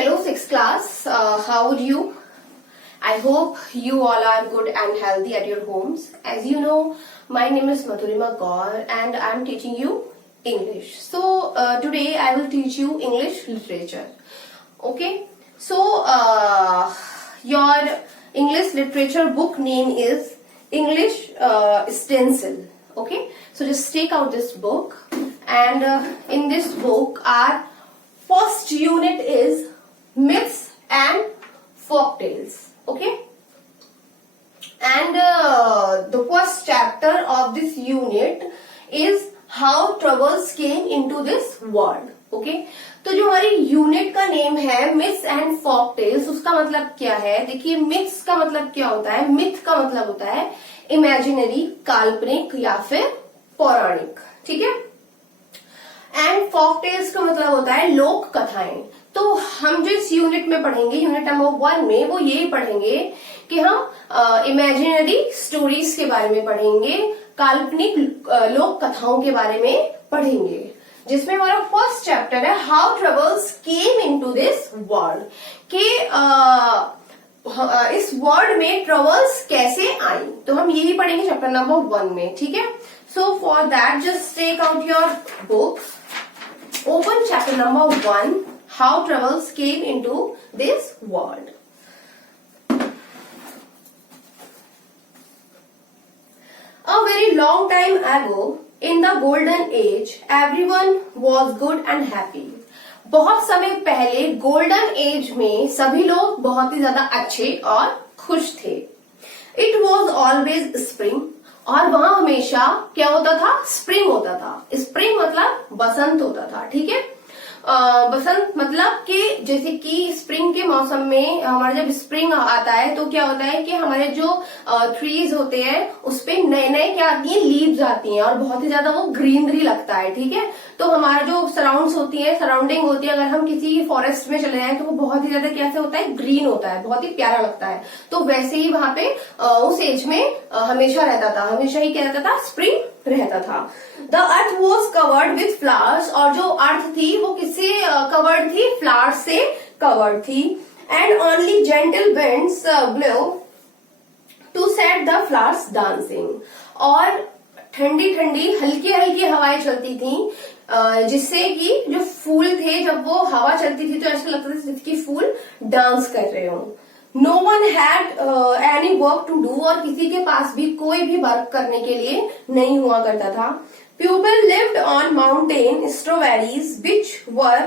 Hello, sixth class. How are you? I hope you all are good and healthy at your homes. As you know, my name is Madhurima Gaur and I am teaching you English. So today I will teach you English literature. Okay. So your English literature book name is English Stencil. Okay. So just take out this book, and in this book our first unit is myths and folktales. Okay. And the first chapter of this unit is how troubles came into this world. Okay तो जो हमारी unit का name है myths and फोकटेल्स, उसका मतलब क्या है? देखिए, मिथ्स का मतलब क्या होता है? मिथ का मतलब होता है इमेजिनरी, काल्पनिक या फिर पौराणिक, ठीक है। एंड फोकटेल्स का मतलब होता है लोक कथाएं। तो हम जो इस यूनिट में पढ़ेंगे, यूनिट नंबर 1 में, वो यही पढ़ेंगे कि हम इमेजिनरी स्टोरीज के बारे में पढ़ेंगे, काल्पनिक लोक कथाओं के बारे में पढ़ेंगे, जिसमें हमारा फर्स्ट चैप्टर है how troubles came into this world, कि इस वर्ल्ड में ट्रबल्स कैसे आई। तो हम यही पढ़ेंगे चैप्टर नंबर 1 में, ठीक है। So for that just take out your book, open chapter number 1, how troubles came into this world. A very long time ago, in the golden age, everyone was good and happy. बहुत समय पहले golden age में सभी लोग बहुत ही ज्यादा अच्छे और खुश थे। It was always spring, और वहां हमेशा क्या होता था? स्प्रिंग होता था। स्प्रिंग मतलब बसंत होता था, ठीक है। बसंत मतलब कि जैसे कि स्प्रिंग के मौसम में हमारा जब स्प्रिंग आता है तो क्या होता है कि हमारे जो ट्रीज होते हैं उस पे नए नए क्या आती हैं? लीव्स आती हैं, और बहुत ही ज्यादा वो ग्रीनरी लगता है, ठीक है। तो हमारा जो सराउंडिंग होती है, अगर हम किसी फॉरेस्ट में चले जाएं तो वो बहुत ही ज्यादा कैसे होता है? ग्रीन होता है, बहुत ही प्यारा लगता है। तो वैसे ही वहां पे उस एज में हमेशा रहता था, हमेशा ही क्या रहता था? स्प्रिंग रहता था। The earth was covered with flowers, और जो अर्थ थी वो किससे कवर्ड थी? फ्लावर्स से कवर्ड थी। And only gentle winds blow to set the flowers dancing, और ठंडी ठंडी हल्की हल्की हवाएं चलती थी, जिससे कि जो फूल थे, जब वो हवा चलती थी तो ऐसा लगता था जैसे कि फूल डांस कर रहे हो। No one had any work to do, और किसी के पास भी कोई भी वर्क करने के लिए नहीं हुआ करता था। People lived on mountain strawberries which were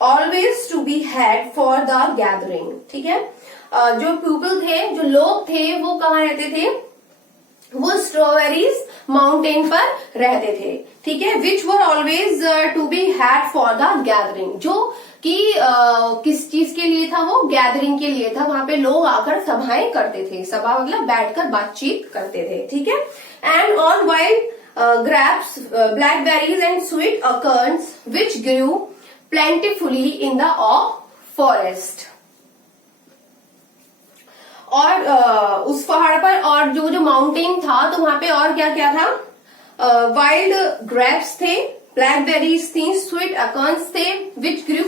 always to be had for the gathering, ठीक है। जो पीपल थे, जो लोग थे, वो कहाँ रहते थे? वो स्ट्रॉबेरीज माउंटेन पर रहते थे, ठीक है। Which were always to be had for the gathering, जो कि किस चीज के लिए था? वो गैदरिंग के लिए था। वहां पे लोग आकर सभाएं करते थे, सभा मतलब बैठकर बातचीत करते थे, ठीक है। And on wild grapes, blackberries and sweet acorns which grew plentifully in the oak forest. और उस पहाड़ पर, और जो माउंटेन था, तो वहां पे और क्या क्या था? वाइल्ड ग्रेप्स थे, ब्लैकबेरीज थी, स्वीट अकॉर्न्स थे, विच ग्रू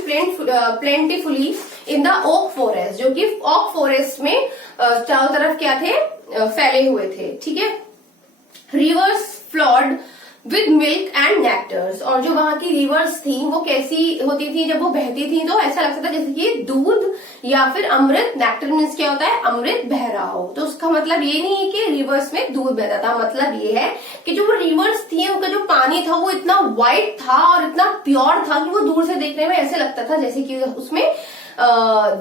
प्लेंटीफुली इन द ओक फॉरेस्ट, जो कि ओक फॉरेस्ट में चारों तरफ क्या थे? फैले हुए थे, ठीक है। Reverse flawed with milk and nectars, और जो वहां की रिवर्स थी वो कैसी होती थी? जब वो बहती थी तो ऐसा लगता था जैसे कि दूध या फिर अमृत। नेक्टर मीन्स क्या होता है? अमृत बह रहा हो। तो उसका मतलब ये नहीं है कि रिवर्स में दूध बहता था, मतलब ये है कि जो वो रिवर्स थी उनका जो पानी था वो इतना व्हाइट था और इतना प्योर था कि वो दूर से देखने में ऐसे लगता था जैसे कि उसमें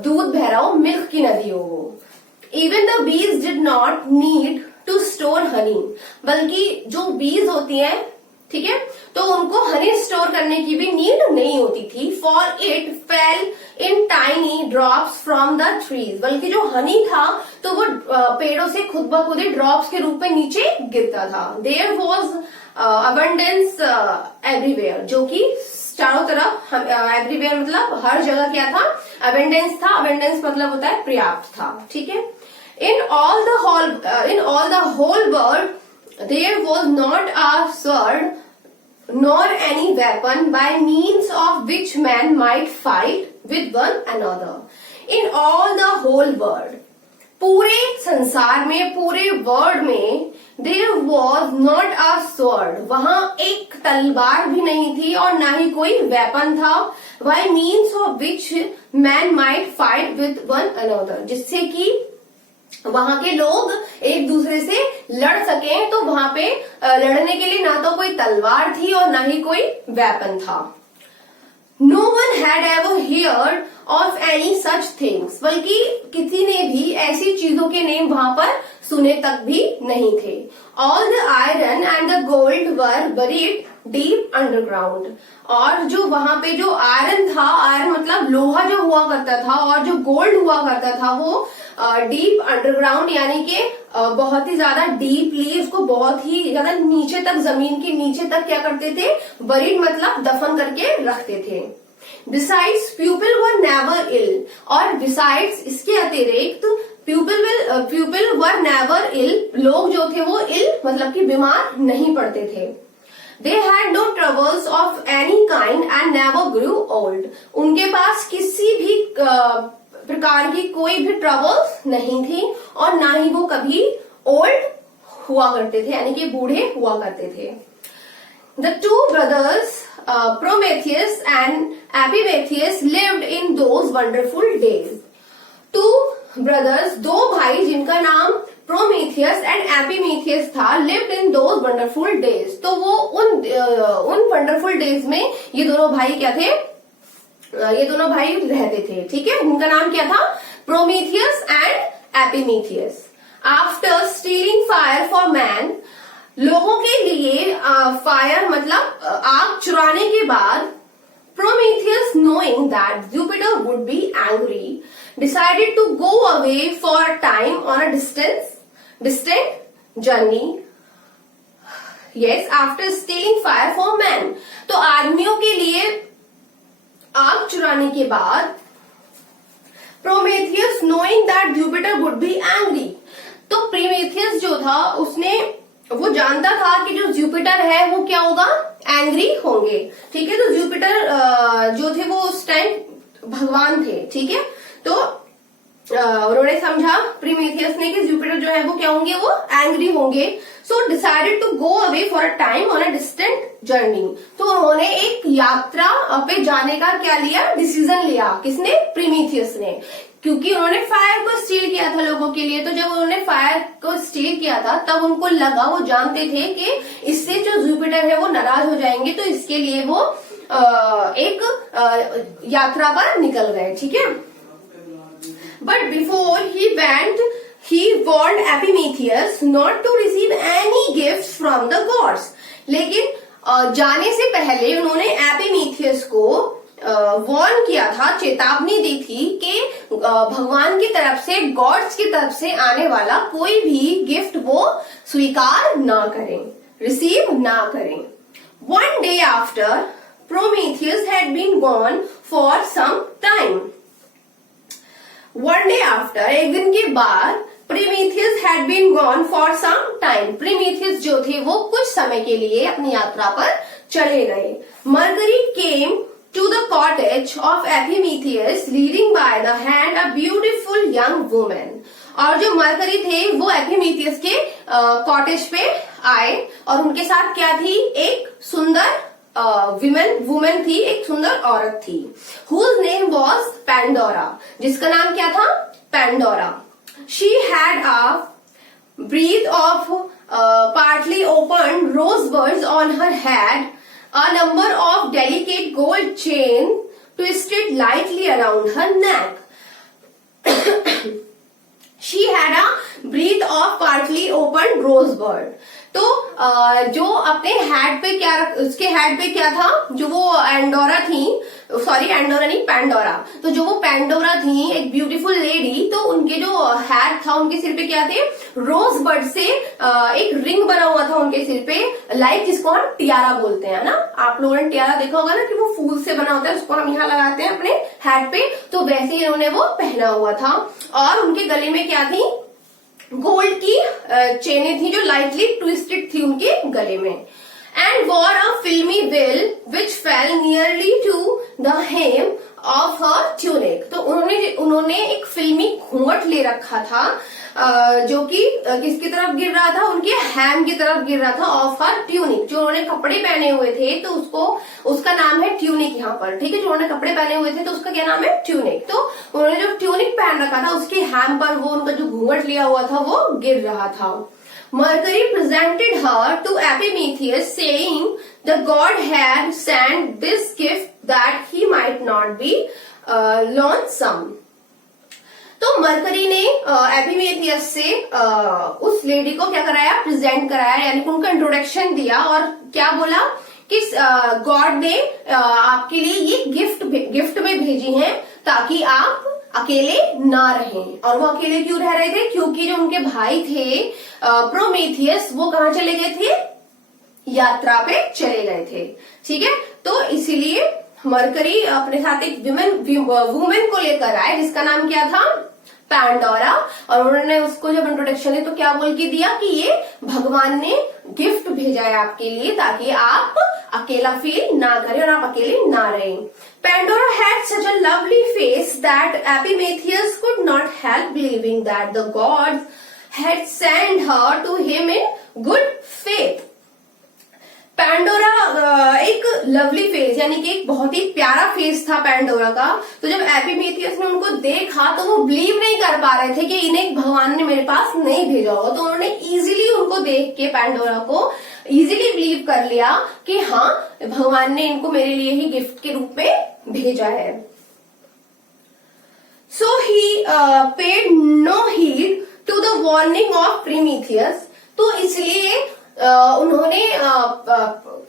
दूध बह रहा हो, मिल्क की नदी हो वो। Even the bees did not need to store honey, बल्कि जो बीज होती हैं, ठीक है, तो उनको हनी स्टोर करने की भी नीड नहीं होती थी। For it fail in tiny drops from the trees, बल्कि जो हनी था तो वो पेड़ों से खुद ब खुद ड्रॉप्स के रूप में नीचे गिरता था। देयर वॉज अबंडेंस एवरीवेयर, जो कि चारों तरफ, एवरीवेयर मतलब हर जगह क्या था? अबंडेंस था। अबंडेंस मतलब होता है पर्याप्त था, ठीक है। In all the whole world, there was not a sword nor any weapon by means of which man might fight with one another. In all the whole world, पूरे संसार में, पूरे वर्ल्ड में, there was not a sword, वहां एक तलवार भी नहीं थी और ना ही कोई वेपन था, by means of which man might fight with one another, जिससे कि वहां के लोग एक दूसरे से लड़ सकें। तो वहां पे लड़ने के लिए ना तो कोई तलवार थी और ना ही कोई वेपन था। No one had ever heard of any such things, बल्कि किसी ने भी ऐसी चीजों के नेम वहां पर सुने तक भी नहीं थे। All the iron and the gold were buried deep underground, और जो वहां पे जो आयरन था, आयरन मतलब लोहा जो हुआ करता था, और जो गोल्ड हुआ करता था वो डीप अंडरग्राउंड यानी कि बहुत ही ज्यादा डीपली, उसको बहुत ही ज्यादा नीचे तक, जमीन के नीचे तक क्या करते थे, बरीड मतलब दफन करके रखते थे। बिसाइड्स पीपल वर नेवर इल, और बिसाइड्स इसके अतिरिक्त पीपल वर नेवर इल, लोग जो थे वो इल मतलब कि बीमार नहीं पड़ते थे। They had no troubles of any kind and never grew old, उनके पास किसी भी प्रकार की कोई भी ट्रबल्स नहीं थी और ना ही वो कभी ओल्ड हुआ करते थे, यानी कि बूढ़े हुआ करते थे। The two brothers Prometheus and Epimetheus lived in those wonderful days. Two brothers, दो भाई जिनका नाम प्रोमेथियस एंड एपिमेथियस था, lived in those wonderful days, तो वो उन वंडरफुल डेज में ये दोनों भाई क्या थे, ये दोनों भाई रहते थे। ठीक है, उनका नाम क्या था, Prometheus and Epimetheus. After stealing fire for man, लोगों के लिए फायर मतलब आग चुराने के बाद, Prometheus, knowing that Jupiter would be angry, decided to go away for a time on a distant journey. Yes, after stealing fire for man. तो आदमियों के लिए आग चुराने के बाद Prometheus, knowing that Jupiter would be angry, तो Prometheus जो था उसने वो जानता था कि जो जुपिटर है वो क्या होगा, एंग्री होंगे। ठीक है, तो जुपिटर जो थे वो उस टाइम भगवान थे। ठीक है, तो उन्होंने समझा प्रीमेथियस ने कि जुपिटर जो है वो क्या होंगे, वो एंग्री होंगे। So decided to go away for a time on a distant journey, तो उन्होंने एक यात्रा पे जाने का क्या लिया, डिसीजन लिया। किसने, प्रीमेथियस ने, क्योंकि उन्होंने फायर को स्टील किया था लोगों के लिए। तो जब उन्होंने फायर को स्टील किया था तब उनको लगा, वो जानते थे कि इससे जो जुपिटर है वो नाराज हो जाएंगे, तो इसके लिए वो एक यात्रा पर निकल गए। ठीक है, but before he went he warned Epimetheus not to receive any gifts from the gods, लेकिन जाने से पहले उन्होंने एपिमीथियस को वार्न किया था, चेतावनी दी थी कि भगवान की तरफ से, गॉड्स की तरफ से आने वाला कोई भी गिफ्ट वो स्वीकार ना करें, रिसीव ना करें। One day after Prometheus had been gone for some time. One day after, एक दिन के बाद, Prometheus had been gone for some time. Prometheus जो थे वो कुछ समय के लिए अपनी यात्रा पर चले गए। Mercury came to the cottage of Epimetheus, leading by the hand a beautiful young woman. और जो मरकरी थे वो एपिमीथियस के कॉटेज पे आए और उनके साथ क्या थी, एक सुंदर वुमेन थी, एक सुंदर औरत थी। Whose name was Pandora, जिसका नाम क्या था, Pandora. She had a wreath of partly opened rosebuds on her head, a number of delicate gold chains twisted lightly around her neck. She had a wreath of partly opened rosebud. तो जो अपने head पे क्या, उसके head पे क्या था, जो वो एंडोरा थी, सॉरी एंडोरा नहीं, पैंडोरा। तो जो वो पैंडोरा थी, एक ब्यूटीफुल लेडी, तो उनके जो हेड था, उनके सिर पे क्या थे, रोज बर्ड से एक रिंग बना हुआ था उनके सिर पे, लाइक जिसको हम टियारा बोलते हैं ना। आप लोगों ने टियारा देखा होगा ना कि वो फूल से बना होता है, उसको हम यहाँ लगाते हैं अपने हेड पे, तो वैसे ही इन्होंने वो पहना हुआ था। और उनके गले में क्या थी, गोल्ड की चेनें थी जो लाइटली ट्विस्टेड थी उनके गले में। And wore a filmy veil which fell nearly to the hem, of her tunic. तो उन्होंने एक फिल्मी घूंघट ले रखा था जो कि किसकी तरफ गिर रहा था, उनके हैम की तरफ गिर रहा था, ऑफ हर ट्यूनिक। जो उन्होंने कपड़े पहने हुए थे तो उसका नाम है ट्यूनिक यहाँ पर, ठीक है। जो उन्होंने कपड़े पहने हुए थे तो उसका क्या नाम है, ट्यूनिक। तो उन्होंने जो ट्यूनिक पहन रखा था उसके हैम पर वो उनका जो घूंघट लिया हुआ था वो गिर रहा था। Mercury presented her to Epimetheus, saying the god had sent this gift that he might not be lonesome. तो मरकरी ने एपिमेथियस से उस लेडी को क्या कराया, प्रेजेंट कराया, यानी कि उनका इंट्रोडक्शन दिया और क्या बोला कि गॉड ने आपके लिए ये गिफ्ट में भेजी है ताकि आप अकेले ना रहें। और वो अकेले क्यों रह रहे थे, क्योंकि जो उनके भाई थे प्रोमेथियस वो कहाँ चले गए थे, यात्रा पे चले गए थे, ठीक है। तो इसीलिए मरकरी अपने साथ एक वुमेन को लेकर आए जिसका नाम क्या था, पैंडोरा। और उन्होंने उसको जब इंट्रोडक्शन है तो क्या बोल के दिया कि ये भगवान ने गिफ्ट भेजा है आपके लिए ताकि आप अकेला फील ना करें और आप अकेले ना रहें। Pandora had such a lovely face that Epimetheus could not help believing that the gods had sent her to him in good faith. Pandora एक लवली फेस, यानी कि एक बहुत ही प्यारा फेस था पैंडोरा का। तो जब एपिमेथियस ने उनको देखा तो वो बिलीव नहीं कर पा रहे थे कि इन्हें भगवान ने मेरे पास नहीं भेजा होगा। तो उन्होंने इजीली उनको देख के पैंडोरा को इजीली बिलीव कर लिया कि हाँ भगवान ने इनको मेरे लिए ही गिफ्ट के रूप में भेजा है। So he paid no heed to the warning of Prometheus. तो इसलिए उन्होंने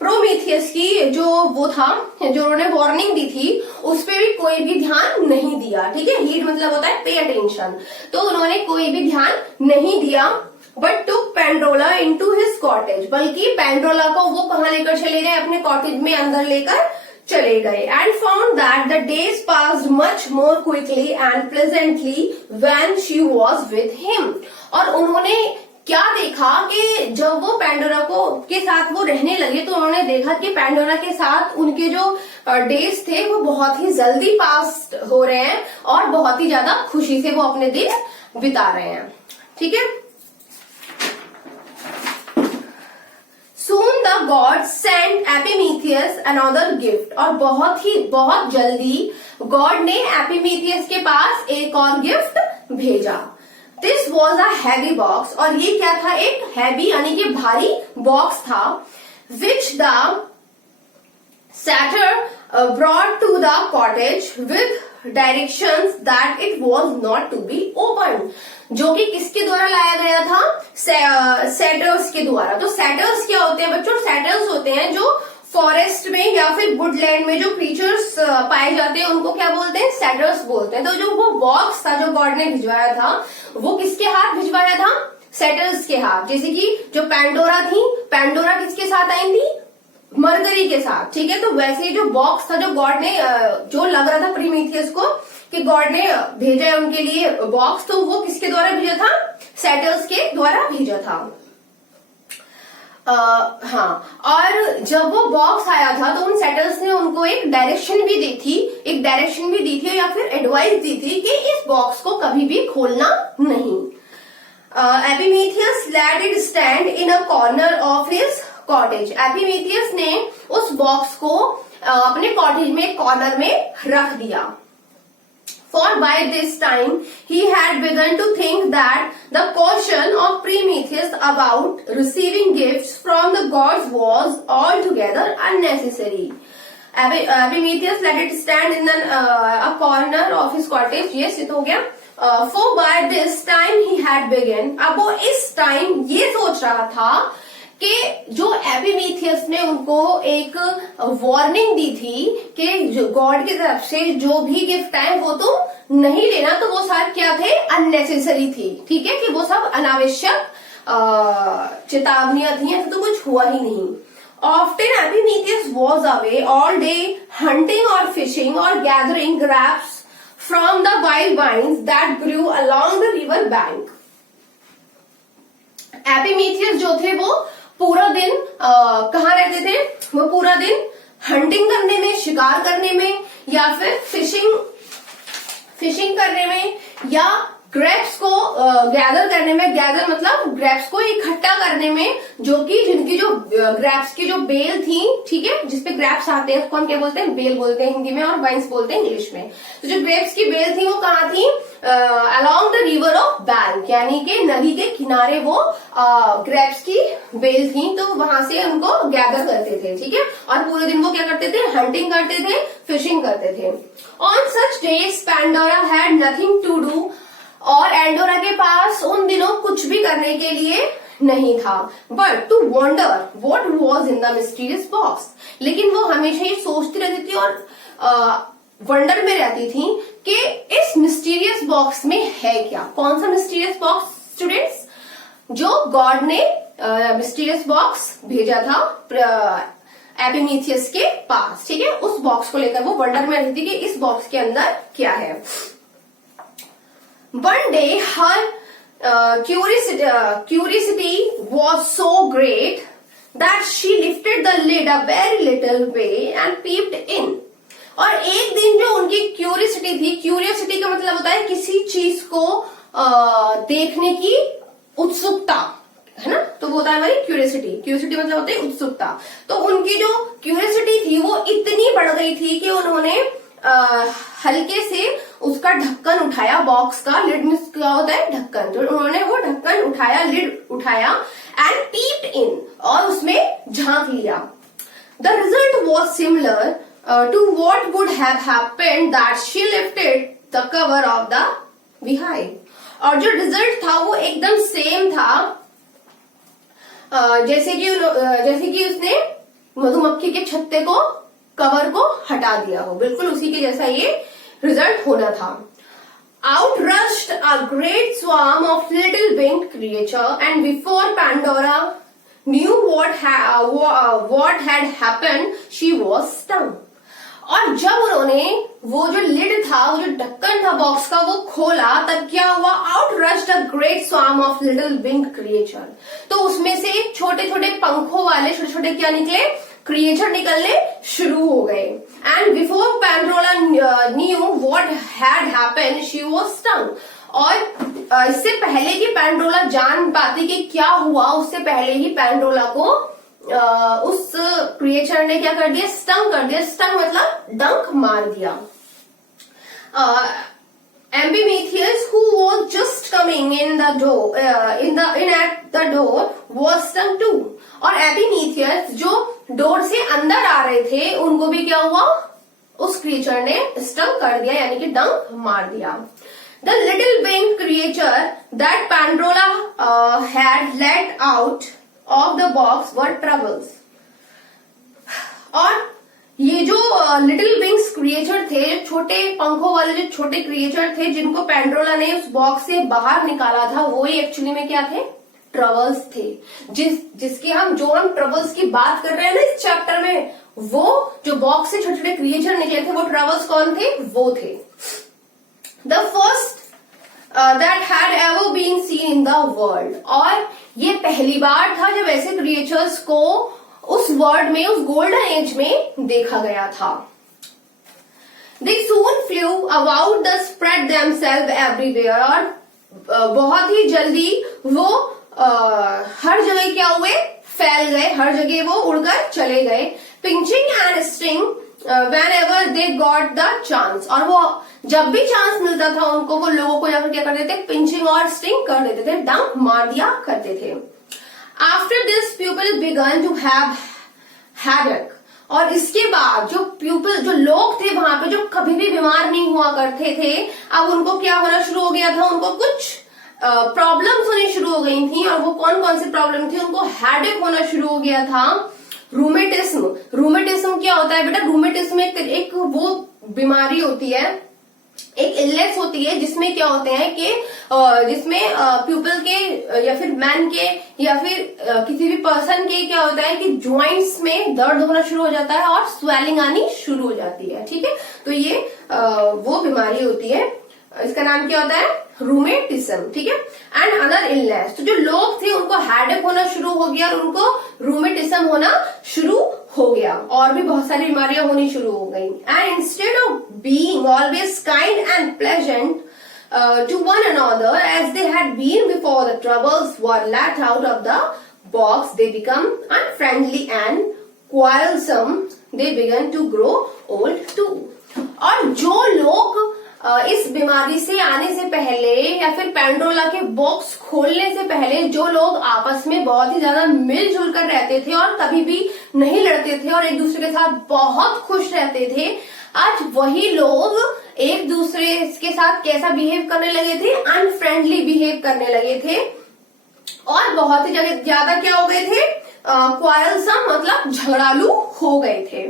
प्रोमेथियस की जो वो था, जो उन्होंने वार्निंग दी थी उस पर भी कोई भी ध्यान नहीं दिया, ठीक है। हीड मतलब होता है पे अटेंशन। तो उन्होंने कोई भी ध्यान नहीं दिया, but took Pandora into his cottage. बल्कि पैंड्रोला को वो कहाँ लेकर चले गए, अपने कॉटेज में अंदर लेकर चले गए। And found that the days passed much more quickly and pleasantly when she was with him. और उन्होंने क्या देखा कि जब वो पैंडोरा के साथ वो रहने लगे तो उन्होंने देखा कि पैंडोरा के साथ उनके जो डेज थे वो बहुत ही जल्दी पास हो रहे हैं और बहुत ही ज्यादा खुशी से वो अपने दिन बिता रहे हैं, ठीक है। Soon the god sent Epimetheus another gift। और बहुत जल्दी गॉड ने एपिमेथियस के पास एक और गिफ्ट भेजा। This was a heavy box. और ये क्या था, एक हैवी यानी कि भारी बॉक्स था। Which the satyr brought to the cottage with directions that it was not to be open. जो कि किसके द्वारा लाया गया था, सैटर्स के द्वारा। तो सैटर्स क्या होते हैं बच्चों, सैटर्स होते हैं जो फॉरेस्ट में या फिर वुडलैंड में जो क्रीचर्स पाए जाते हैं उनको क्या बोलते हैं, सैटर्स बोलते हैं। तो जो वो बॉक्स था जो गॉड ने भिजवाया था वो किसके हाथ भिजवाया था, सैटर्स के हाथ। जैसे कि जो पैंडोरा थी, पैंडोरा किसके साथ आई थी, मरकरी के साथ, ठीक है। तो वैसे ही जो बॉक्स था जो गॉड ने, जो लग रहा था प्रीमेथियस को कि गॉड ने भेजा है उनके लिए बॉक्स, तो वो किसके द्वारा भेजा था, सैटर्स के द्वारा भेजा था। हाँ, और जब वो बॉक्स आया था तो उन सेटल्स ने उनको एक डायरेक्शन भी दी थी या फिर एडवाइस दी थी कि इस बॉक्स को कभी भी खोलना नहीं। Epimetheus let it stand in a corner of his cottage. Epimetheus ने उस बॉक्स को अपने कॉटेज में कॉर्नर में रख दिया। For by this time he had begun to think that the caution of Prometheus about receiving gifts from the gods was altogether unnecessary. Prometheus let it stand in a corner of his cottage. Yes, ये तो हो गया। For by this time he had begun। अब वो इस time ये सोच रहा था कि जो एपिमेथियस ने उनको एक वार्निंग दी थी कि गॉड की तरफ से जो भी गिफ्ट आए वो तो नहीं लेना, तो वो सब क्या थे, अननेसेसरी थी, ठीक है, कि वो सब अनावश्यक चेतावनियां थी, तो कुछ हुआ ही नहीं। Often Epimetheus was away all day hunting और फिशिंग और gathering grapes from the wild vines that grew along the river bank. Epimetheus जो थे वो पूरा दिन कहाँ रहते थे, वो पूरा दिन हंटिंग करने में, शिकार करने में, या फिर फिशिंग करने में, या ग्रेप्स को गैदर करने में। गैदर मतलब ग्रेप्स को इकट्ठा करने में, जो कि जिनकी जो ग्रेप्स की जो बेल थी, ठीक है, जिसपे ग्रेप्स आते हैं उसको हम क्या बोलते हैं, बेल बोलते हैं हिंदी में, और वाइन्स बोलते हैं इंग्लिश में। तो जो ग्रेप्स की बेल थी वो कहाँ थी, along the river of bank, यानी कि नदी के किनारे वो ग्रेप्स की बेल थी, तो वहां से उनको गैदर करते थे, ठीक है। और पूरे दिन वो क्या करते थे, हंटिंग करते थे, फिशिंग करते थे। On such days Pandora had nothing to do, और एंडोरा के पास उन दिनों कुछ भी करने के लिए नहीं था, but to wonder what was in the mysterious box. लेकिन वो हमेशा ये सोचती रहती थी और वंडर में रहती थी कि इस मिस्टीरियस बॉक्स में है क्या। कौन सा मिस्टीरियस बॉक्स स्टूडेंट्स? जो गॉड ने मिस्टीरियस बॉक्स भेजा था एपिमीथियस के पास, ठीक है, उस बॉक्स को लेकर वो वंडर में रहती थी कि इस बॉक्स के अंदर क्या है। One day her curiosity was so great that she lifted the lid a very little way and peeped in. और एक दिन जो उनकी क्यूरियोसिटी थी, क्यूरियोसिटी का मतलब होता है किसी चीज को देखने की उत्सुकता, है ना, तो वो होता है हमारी क्यूरियोसिटी। क्यूरियोसिटी मतलब होता है उत्सुकता। तो उनकी जो क्यूरियोसिटी थी वो इतनी बढ़ गई थी कि उन्होंने हल्के से उसका ढक्कन उठाया, बॉक्स का लिड में क्या होता है, ढक्कन, तो उन्होंने वो ढक्कन उठाया, लिड उठाया, एंड पीप्ड इन, और उसमें झांक लिया। The result was similar to what would have happened that she lifted the cover of the beehive. और जो रिजल्ट था वो एकदम सेम था, जैसे कि उसने मधुमक्खी के छत्ते को, कवर को हटा दिया हो, बिल्कुल उसी के जैसा ये रिजल्ट होना था। Out rushed a great swarm of little winged creature, and before Pandora knew what had happened, she was stung. और जब उन्होंने वो जो लिड था, वो जो ढक्कन था बॉक्स का, वो खोला, तब क्या हुआ, out rushed a great swarm of little winged creature. तो उसमें से छोटे छोटे पंखों वाले छोटे छोटे क्या निकले, क्रिएचर निकलने शुरू हो गए। And before Pandora knew what had happened she was stung. और इससे पहले कि पैंड्रोला जान पाती कि क्या हुआ, उससे पहले ही पैंड्रोला को उस क्रिएचर ने क्या कर दिया, स्टंग कर दिया। स्टंग मतलब डंक मार दिया। Epimetheus, who was just coming in at the door, was stung too. और एपिमीथियस जो डोर से अंदर आ रहे थे, उनको भी क्या हुआ, उस क्रिएचर ने स्टंग कर दिया, यानी कि डंक मार दिया। The little winged creature that Pandora had let out of the box were troubles. और ये जो लिटिल विंग्स क्रिएचर थे, छोटे पंखों वाले जो छोटे क्रिएचर थे, जिनको पैंड्रोला ने उस बॉक्स से बाहर निकाला था, वो ही एक्चुअली में क्या थे, ट्रबल्स थे। जिसके हम ट्रबल्स की बात कर रहे हैं ना इस चैप्टर में, वो जो बॉक्स से छोटे छोटे क्रिएचर निकले थे, वो ट्रबल्स कौन थे, वो थे। The first that had ever been seen in the world. और ये पहली बार था जब ऐसे क्रिएचर्स को उस वर्ल्ड में, उस गोल्डन एज में देखा गया था। They soon flew about the spread themselves everywhere। और बहुत ही जल्दी वो हर जगह क्या हुए, फैल गए, हर जगह वो उड़कर चले गए। Pinching and sting whenever they got the chance। और वो जब भी चांस मिलता था उनको, वो लोगों को जाकर क्या करते थे, पिंचिंग और स्टिंग कर देते थे, डंक मार दिया करते थे। After this people began to have havoc। और इसके बाद जो लोग थे वहां पे, जो कभी भी बीमार नहीं हुआ करते थे, अब उनको क्या होना शुरू हो गया था, उनको कुछ प्रॉब्लम्स होनी शुरू हो गई थी। और वो कौन कौन सी प्रॉब्लम थी, उनको हेडेक होना शुरू हो गया था। रूमेटिज्म। रूमेटिज्म क्या होता है बेटा, रूमेटिज्म एक वो बीमारी होती है, एक इलनेस होती है, जिसमें क्या होते हैं कि जिसमें पीपल के या फिर मैन के या फिर किसी भी पर्सन के क्या होता है कि जॉइंट्स में दर्द होना शुरू हो जाता है और स्वेलिंग आनी शुरू हो जाती है, ठीक है। तो ये वो बीमारी होती है इसका नाम क्या होता है, रूमेटिज्म, ठीक है। एंड अदर इलनेस, तो जो लोग थे उनको हेडेक होना शुरू हो गया और उनको रूमेटिज्म होना शुरू हो गया, और भी बहुत सारी बीमारियां होनी शुरू हो गई। And instead of being always kind and pleasant to one another as they had been before the troubles were let out of the box, they become unfriendly and quarrelsome. They began to grow old too. और जो लोग इस बीमारी से आने से पहले या फिर पेंड्रोला के बॉक्स खोलने से पहले जो लोग आपस में बहुत ही ज्यादा मिलजुल कर रहते थे और कभी भी नहीं लड़ते थे और एक दूसरे के साथ बहुत खुश रहते थे, आज वही लोग एक दूसरे के साथ कैसा बिहेव करने लगे थे, अनफ्रेंडली बिहेव करने लगे थे और बहुत ही ज्यादा क्या हो गए थे, क्वारलसम मतलब झगड़ालू हो गए थे।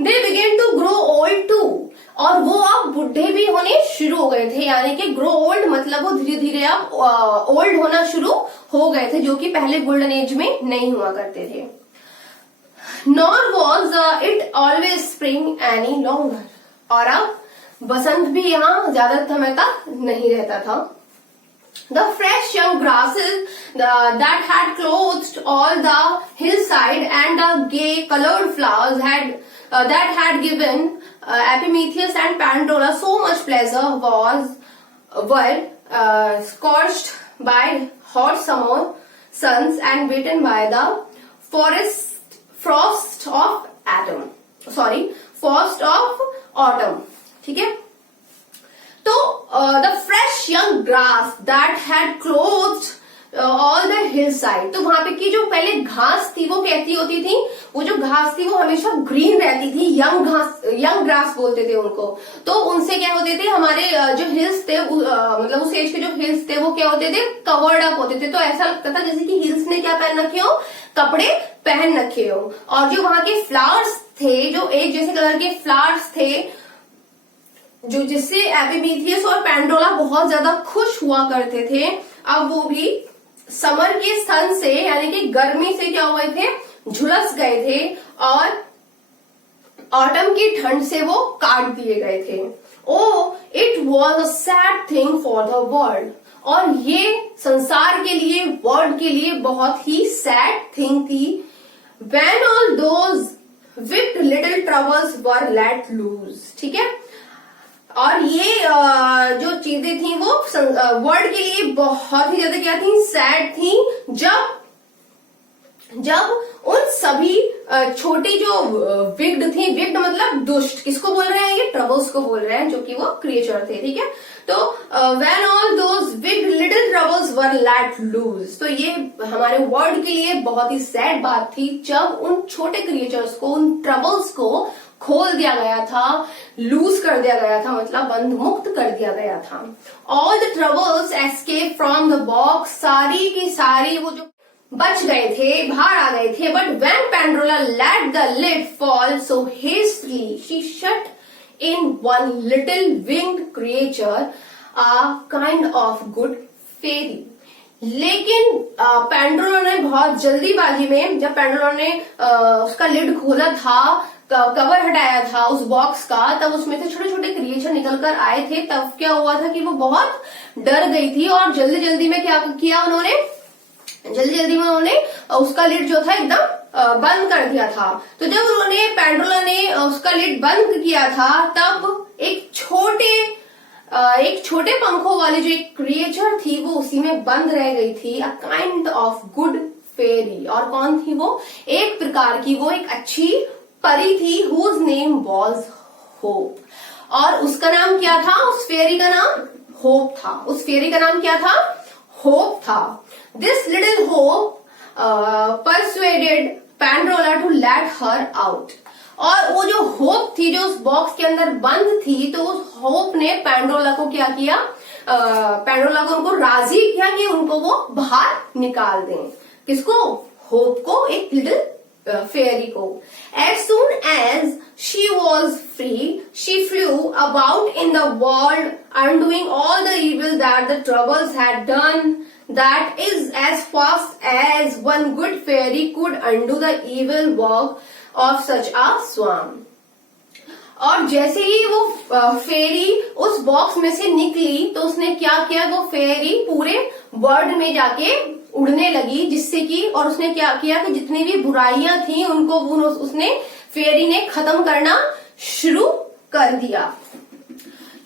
They began to grow old too, और वो अब बुढ़े भी होने शुरू हो गए थे, यानी कि ग्रो ओल्ड मतलब वो धीरे धीरे अब ओल्ड होना शुरू हो गए थे, जो कि पहले गोल्डन एज में नहीं हुआ करते थे। Nor was it always spring any longer, और अब बसंत भी यहाँ ज्यादा समय तक नहीं रहता था। The fresh young grasses that had clothed all the hillside and the gay colored flowers that had given Epimetheus and Pandora so much pleasure were scorched by hot summer suns and beaten by the frost of autumn, ठीक है। तो the fresh young grass that had clothed all the hillside, तो वहां पे की जो पहले घास थी वो कैसी होती थी, वो जो घास थी वो हमेशा ग्रीन रहती थी, यंग घास, यंग ग्रास बोलते थे उनको। तो उनसे क्या होते थे, हमारे जो हिल्स थे मतलब उस एज के जो हिल्स थे वो क्या होते थे, कवर्ड अप होते थे। तो ऐसा लगता था जैसे कि हिल्स ने क्या पहन रखे हो, कपड़े पहन रखे हो। और जो वहां के फ्लावर्स थे, जो एक जैसे कलर के फ्लावर्स थे, जो जिससे एपिमीथियस और पेंड्रोला बहुत ज्यादा खुश हुआ करते थे, अब वो भी समर के सन से यानी कि गर्मी से क्या हुए थे, झुलस गए थे और ऑटम की ठंड से वो काट दिए गए थे। Oh it was a sad thing for the world, और ये संसार के लिए, वर्ल्ड के लिए बहुत ही सैड थिंग थी। When all those wicked little troubles were let loose, ठीक है। और ये जो चीजें थी वो वर्ल्ड के लिए बहुत ही ज्यादा क्या थी, सैड थी। जब उन सभी छोटी जो विग्ड थी, विग्ड मतलब दुष्ट, किसको बोल रहे हैं, ये ट्रबल्स को बोल रहे हैं, जो कि वो क्रिएचर थे, ठीक है। तो व्हेन ऑल दोज विग्ड little troubles were let loose, तो ये हमारे वर्ल्ड के लिए बहुत ही सैड बात थी जब उन छोटे क्रिएचर्स को, उन ट्रबल्स को खोल दिया गया था, लूज कर दिया गया था, मतलब बंद मुक्त कर दिया गया था। All the troubles escape from the box, सारी की सारी वो जो बच गए थे, बाहर आ गए थे। But when Pandora let the lid fall so hastily she shut in one little winged creature, a kind of good fairy. लेकिन पेंड्रोला ने बहुत जल्दीबाजी में, जब पेंड्रोला ने उसका लिड खोला था, कवर हटाया था उस बॉक्स का, तब उसमें से छोटे छोटे क्रिएचर निकल कर आए थे। तब क्या हुआ था कि वो बहुत डर गई थी और जल्दी जल्दी में क्या किया उन्होंने, उसका लिड जो था एकदम बंद कर दिया था। तो जब उन्होंने, पेंड्रोला ने उसका लिड बंद किया था, तब एक छोटे पंखों वाली जो एक क्रिएचर थी वो उसी में बंद रह गई थी, अ काइंड ऑफ गुड फेरी। और कौन थी वो, एक प्रकार की वो एक अच्छी परी थी, हुज नेम वॉज होप। और उसका नाम क्या था, उस फेरी का नाम होप था। उस फेरी का नाम क्या था, होप था। This little hope persuaded Pandora to let her out. और वो जो होप थी जो उस बॉक्स के अंदर बंद थी, तो उस होप ने पेंड्रोला को क्या किया, पेंड्रोला को उनको राजी किया कि उनको वो बाहर निकाल दें। किसको, होप को, एक लिटिल fairy को। As soon as she was free, she flew about in the world, undoing all the evil that the troubles had done. That is as fast as one good fairy could undo the evil work of such a swarm. और जैसे ही वो फेरी उस box में से निकली तो उसने क्या किया, वो फेरी पूरे वर्ल्ड में जाके उड़ने लगी, जिससे कि, और उसने क्या किया कि जितनी भी बुराइयां थी उनको उसने फेरी ने खत्म करना शुरू कर दिया।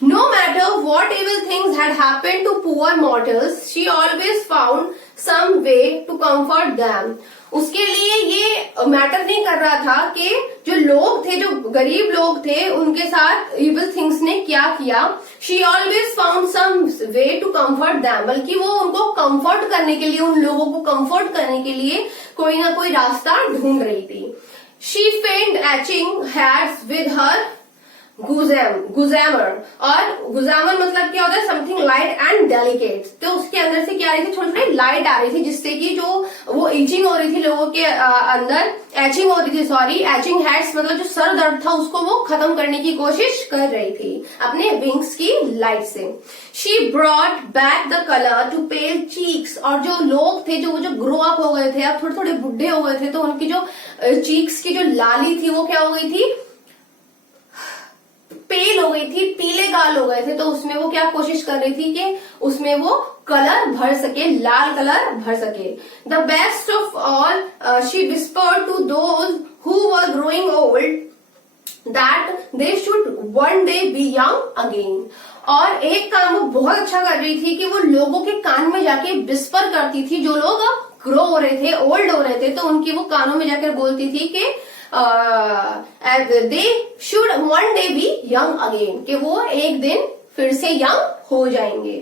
No matter what evil things had happened to poor mortals, she always found some way to comfort them. उसके लिए ये मैटर नहीं कर रहा था कि जो लोग थे, जो गरीब लोग थे, उनके साथ evil things ने क्या किया। She always found some way to comfort them, बल्कि वो उनको comfort करने के लिए, उन लोगों को comfort करने के लिए कोई ना कोई रास्ता ढूंढ रही थी। She feigned etching hats with her गुजैमर, और गुजैमर मतलब क्या होता है, समथिंग लाइट एंड डेलिकेट। तो उसके अंदर से क्या आ रही थी, थोड़ी थोड़ी लाइट आ रही थी, जिससे कि जो वो इचिंग हो रही थी लोगों के अंदर, एचिंग हो रही थी, सॉरी, एचिंग हेड्स मतलब जो सर दर्द था उसको वो खत्म करने की कोशिश कर रही थी अपने विंग्स की लाइट से। She brought back the colour to pale cheeks, और जो लोग थे जो ग्रो अप हो गए थे, अब थोड़े थोड़े बुढ़े हो गए थे, तो उनकी जो चीक्स की जो लाली थी वो क्या हो गई थी, पेल हो गई थी, पीले गाल हो गए थे। तो उसमें वो क्या कोशिश कर रही थी कि उसमें वो कलर भर सके, लाल कलर भर सके। The best of all she whispered to those who were growing old that they should one day be young again. और एक काम वो बहुत अच्छा कर रही थी कि वो लोगों के कान में जाके विस्पर करती थी, जो लोग ग्रो हो रहे थे, ओल्ड हो रहे थे, तो उनकी वो कानों में जाकर बोलती थी कि दे should one day be young again, कि वो एक दिन फिर से यंग हो जाएंगे।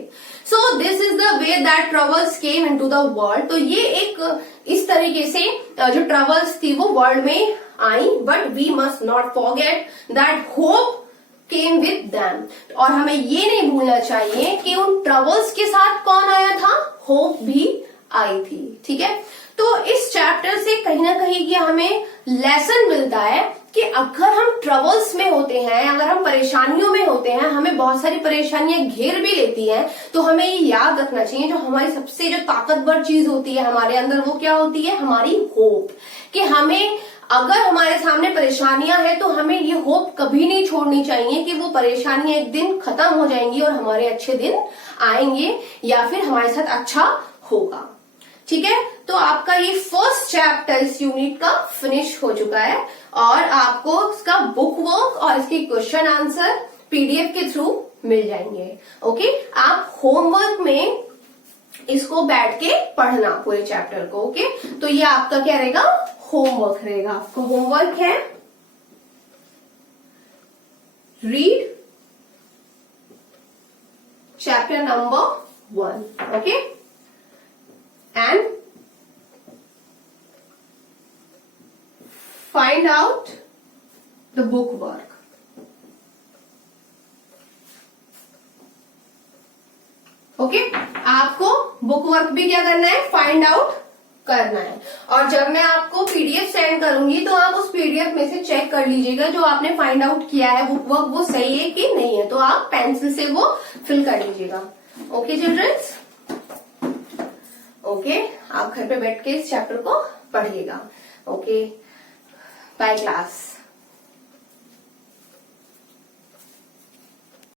So this is the way that troubles came into the world. तो ये एक इस तरीके से जो ट्रबल्स थी वो वर्ल्ड में आई, but we must not forget that hope came with them. और हमें ये नहीं भूलना चाहिए कि उन ट्रबल्स के साथ कौन आया था, होप भी आई थी। ठीक है, तो इस चैप्टर से कहीं ना कहीं ये हमें लेसन मिलता है कि अगर हम ट्रबल्स में होते हैं, अगर हम परेशानियों में होते हैं, हमें बहुत सारी परेशानियां घेर भी लेती हैं, तो हमें ये याद रखना चाहिए जो हमारी सबसे जो ताकतवर चीज होती है हमारे अंदर, वो क्या होती है, हमारी होप। कि हमें अगर हमारे सामने परेशानियां हैं तो हमें ये होप कभी नहीं छोड़नी चाहिए कि वो परेशानियां एक दिन खत्म हो जाएंगी और हमारे अच्छे दिन आएंगे, या फिर हमारे साथ अच्छा होगा। ठीक है, तो आपका ये फर्स्ट चैप्टर इस यूनिट का फिनिश हो चुका है, और आपको इसका बुक वर्क और इसके क्वेश्चन आंसर पीडीएफ के थ्रू मिल जाएंगे। ओके, आप होमवर्क में इसको बैठ के पढ़ना पूरे चैप्टर को। ओके, तो ये आपका क्या रहेगा, होमवर्क रहेगा। आपको होमवर्क है read chapter number 1, okay, and find out the book work. Okay, आपको बुक वर्क भी क्या करना है, फाइंड आउट करना है। और जब मैं आपको पीडीएफ सेंड करूंगी तो आप उस पीडीएफ में से चेक कर लीजिएगा जो आपने फाइंड आउट किया है बुक वर्क वो सही है कि नहीं है, तो आप पेंसिल से वो फिल कर लीजिएगा। ओके चिल्ड्रंस, ओके, आप घर पे बैठ के इस चैप्टर को पढ़िएगा। Okay, bye class.